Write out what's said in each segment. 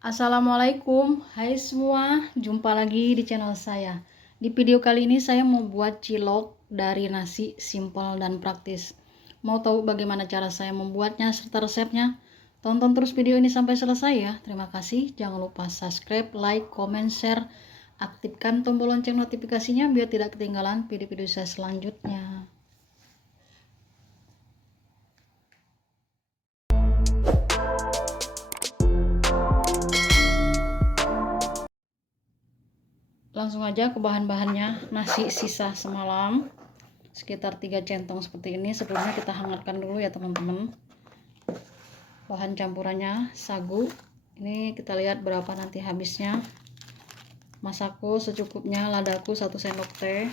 Assalamualaikum, hai semua, jumpa lagi di channel saya. Di video kali ini saya mau buat cilok dari nasi, simpel dan praktis. Mau tahu bagaimana cara saya membuatnya serta resepnya? Tonton terus video ini sampai selesai ya. Terima kasih, jangan lupa subscribe, like, comment, share, aktifkan tombol lonceng notifikasinya biar tidak ketinggalan video-video saya selanjutnya. Langsung aja ke bahan-bahannya. Nasi sisa semalam sekitar 3 centong seperti ini. Sebelumnya kita hangatkan dulu ya teman-teman. Bahan campurannya sagu, ini kita lihat berapa nanti habisnya. Masako secukupnya, ladaku 1 sendok teh,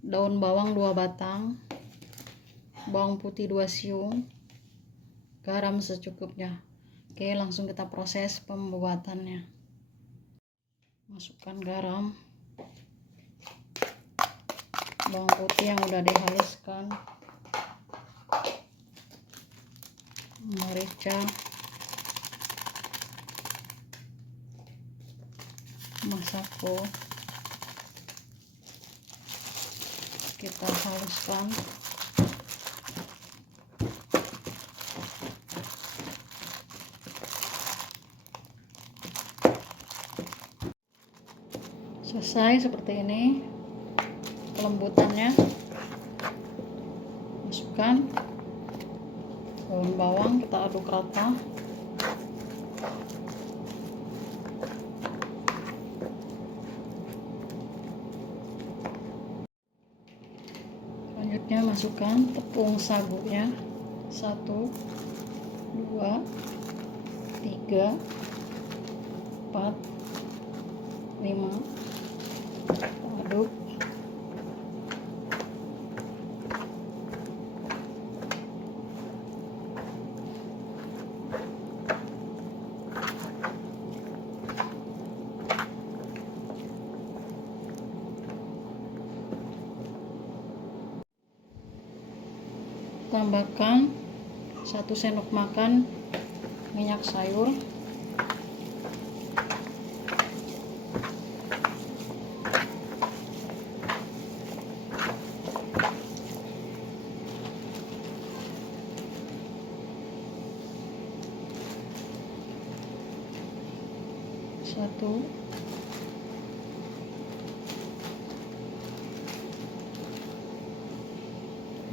daun bawang 2 batang, bawang putih 2 siung, garam secukupnya. Oke, langsung kita proses pembuatannya. Masukkan garam, bawang putih yang udah dihaluskan, merica, masako, kita haluskan. Selesai seperti ini pelembutannya. Masukkan daun bawang, kita aduk rata. Selanjutnya masukkan tepung sagunya, 1, 2, 3, 4, 5, aduk. Tambahkan 1 sendok makan minyak sayur, satu,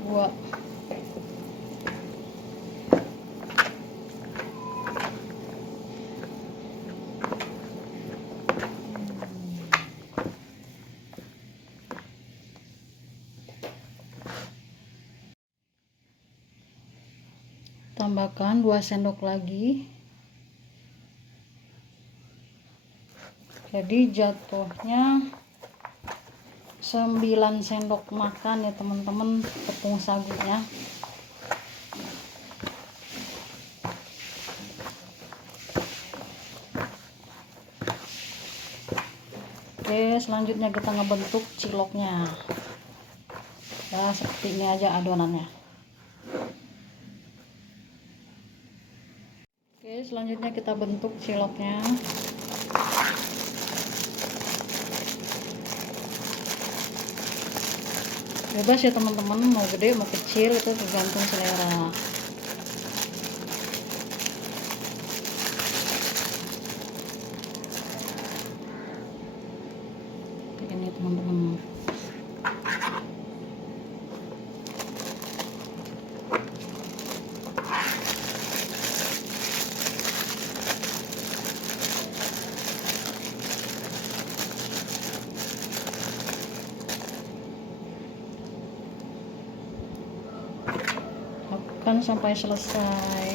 dua, tambahkan 2 sendok lagi. Jadi jatuhnya 9 sendok makan ya teman-teman tepung sagunya. Oke, selanjutnya kita ngebentuk ciloknya. Nah, seperti ini aja adonannya. Oke, selanjutnya kita bentuk ciloknya. Bebas ya teman-teman, mau gede mau kecil itu tergantung selera. Ini teman-teman. Lakukan sampai selesai.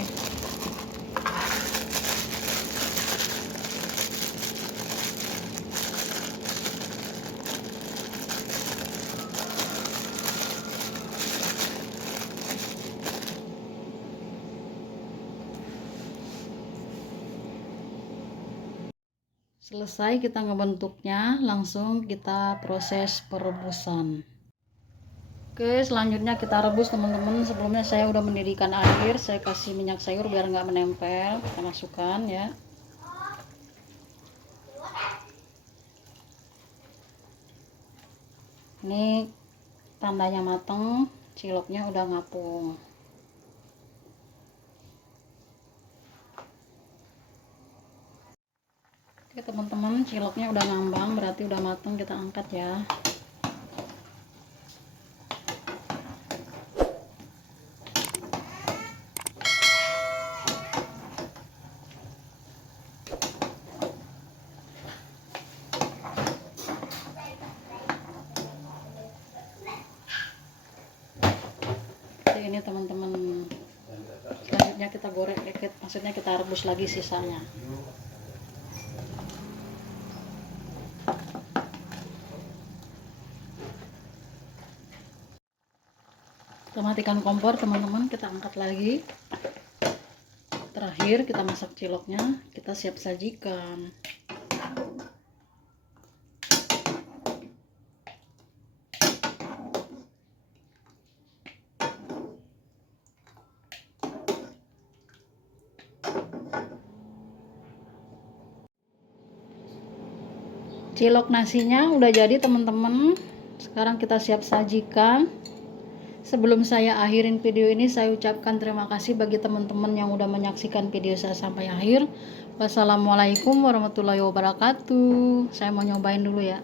Selesai kita ngebentuknya, langsung kita proses perebusan. Oke, selanjutnya kita rebus teman-teman. Sebelumnya saya udah mendidihkan air, saya kasih minyak sayur biar nggak menempel. Kita masukkan ya. Ini tandanya mateng, ciloknya udah ngapung. Oke teman-teman, ciloknya udah ngambang, berarti udah mateng. Kita angkat ya. Ini teman-teman, selanjutnya kita goreng, maksudnya kita rebus lagi sisanya. Kita matikan kompor teman-teman, kita angkat lagi. Terakhir kita masak ciloknya, kita siap sajikan. Cilok nasinya udah jadi teman-teman. Sekarang kita siap sajikan. Sebelum saya akhirin video ini, saya ucapkan terima kasih bagi teman-teman yang udah menyaksikan video saya sampai akhir. Wassalamualaikum warahmatullahi wabarakatuh. Saya mau nyobain dulu ya.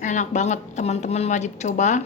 Enak banget, teman-teman wajib coba.